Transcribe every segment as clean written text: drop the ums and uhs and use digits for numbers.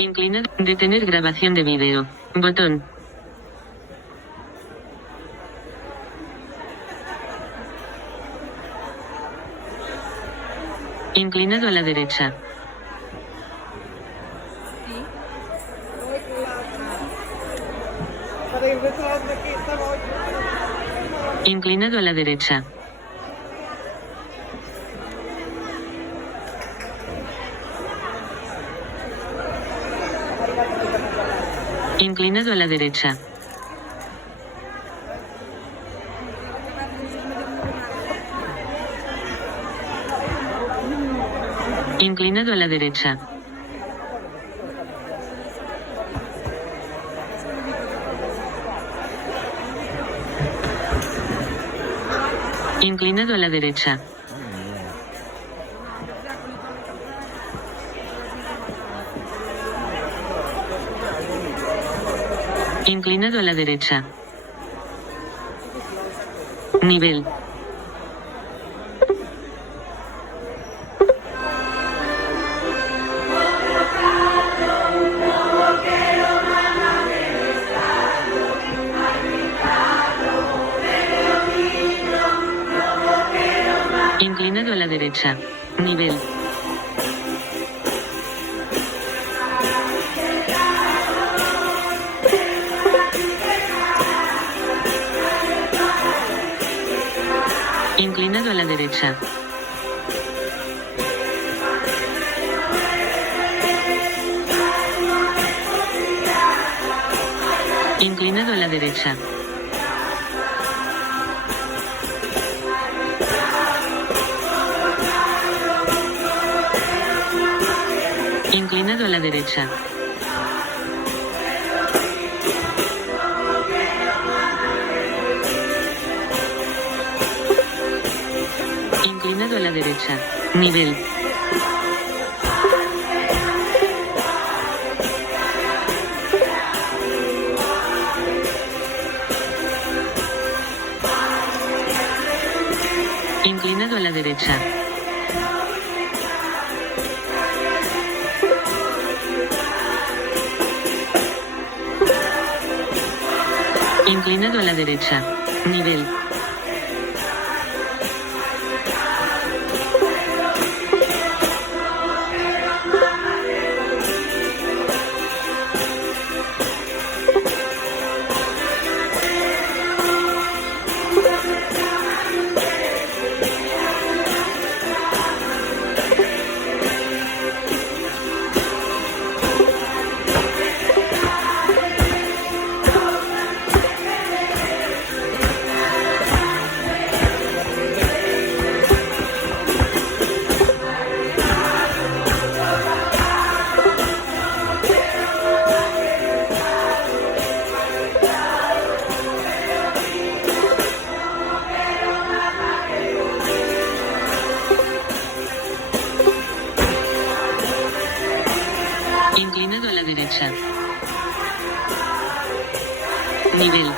Inclinado. Detener grabación de vídeo. Botón. Inclinado a la derecha. Inclinado a la derecha. Inclinado a la derecha. Inclinado a la derecha. Inclinado a la derecha. Inclinado a la derecha. Nivel. Inclinado a la derecha. Nivel. Inclinado a la derecha. Inclinado a la derecha. Inclinado a la derecha. Inclinado a la derecha. Nivel. Inclinado a la derecha. Inclinado a la derecha. Nivel. Inclinado a la derecha. Nivel.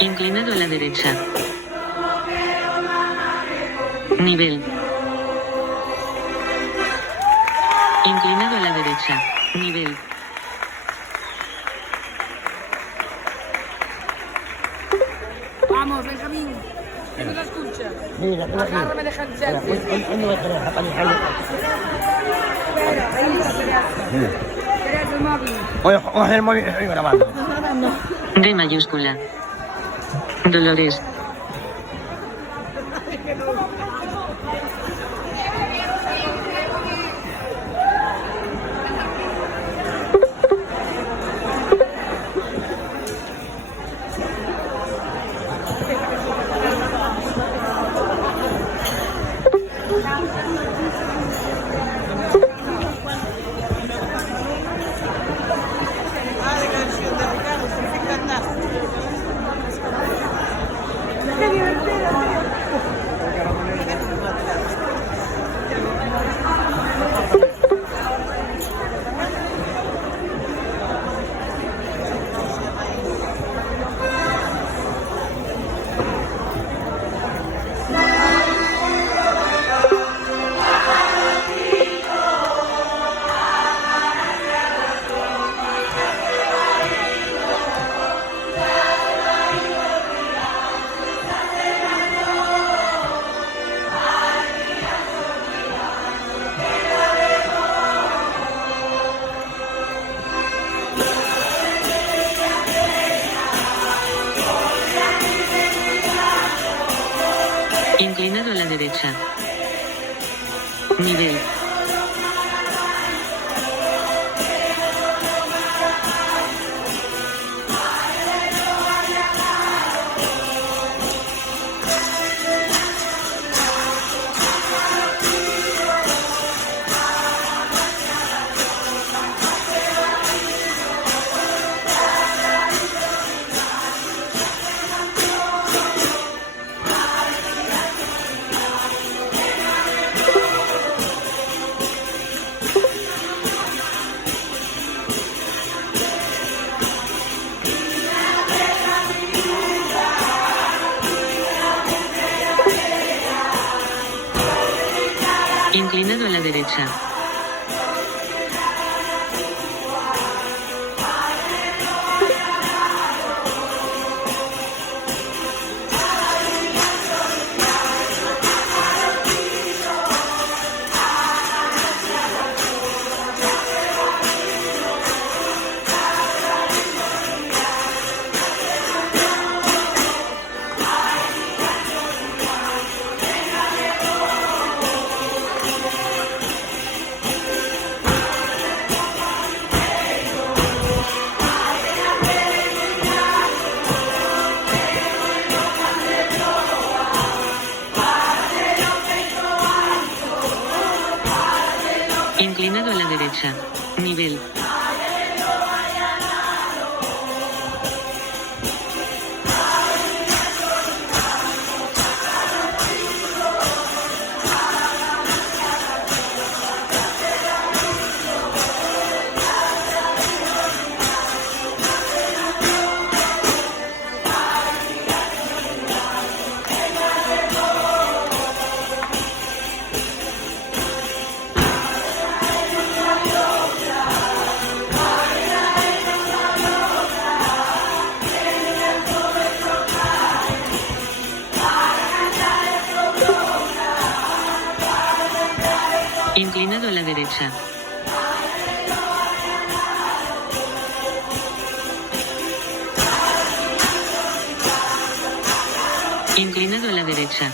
Inclinado a la derecha. Nivel. Inclinado a la derecha. Nivel. Vamos, Benjamín. Que no se escucha. Mira, Agárrame de handset. ¿Dónde va a tener la panijalla? Espera, ahí, espera. Espera el móvil. Oye, el móvil, estoy grabando. D mayúscula. Dolores. Qué divertido, tío. Inclinado a la derecha. Nivel. Inclinado a la derecha. Inclinado a la derecha. Nivel. Inclinado a la derecha. Inclinado a la derecha.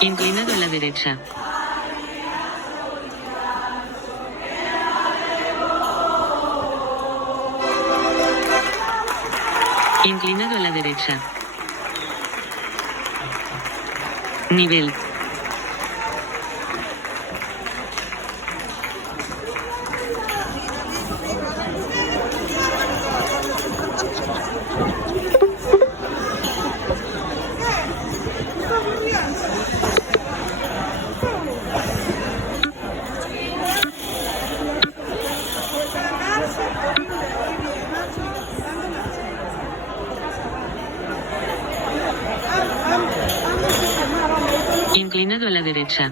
Inclinado a la derecha. Inclinado a la derecha. Nivel. Inclinado a la derecha.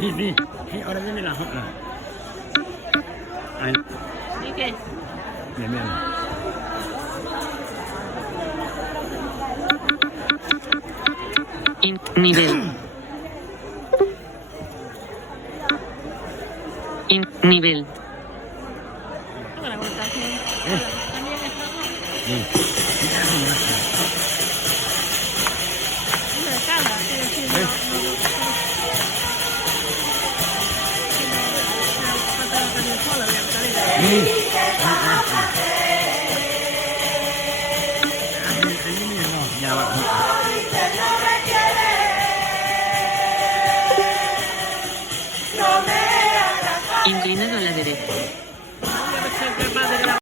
Sí, sí, sí, ahora viene la otra. Ahí. ¿Y qué? Bien, bien. Nivel. Nivel. Inclinado a la derecha.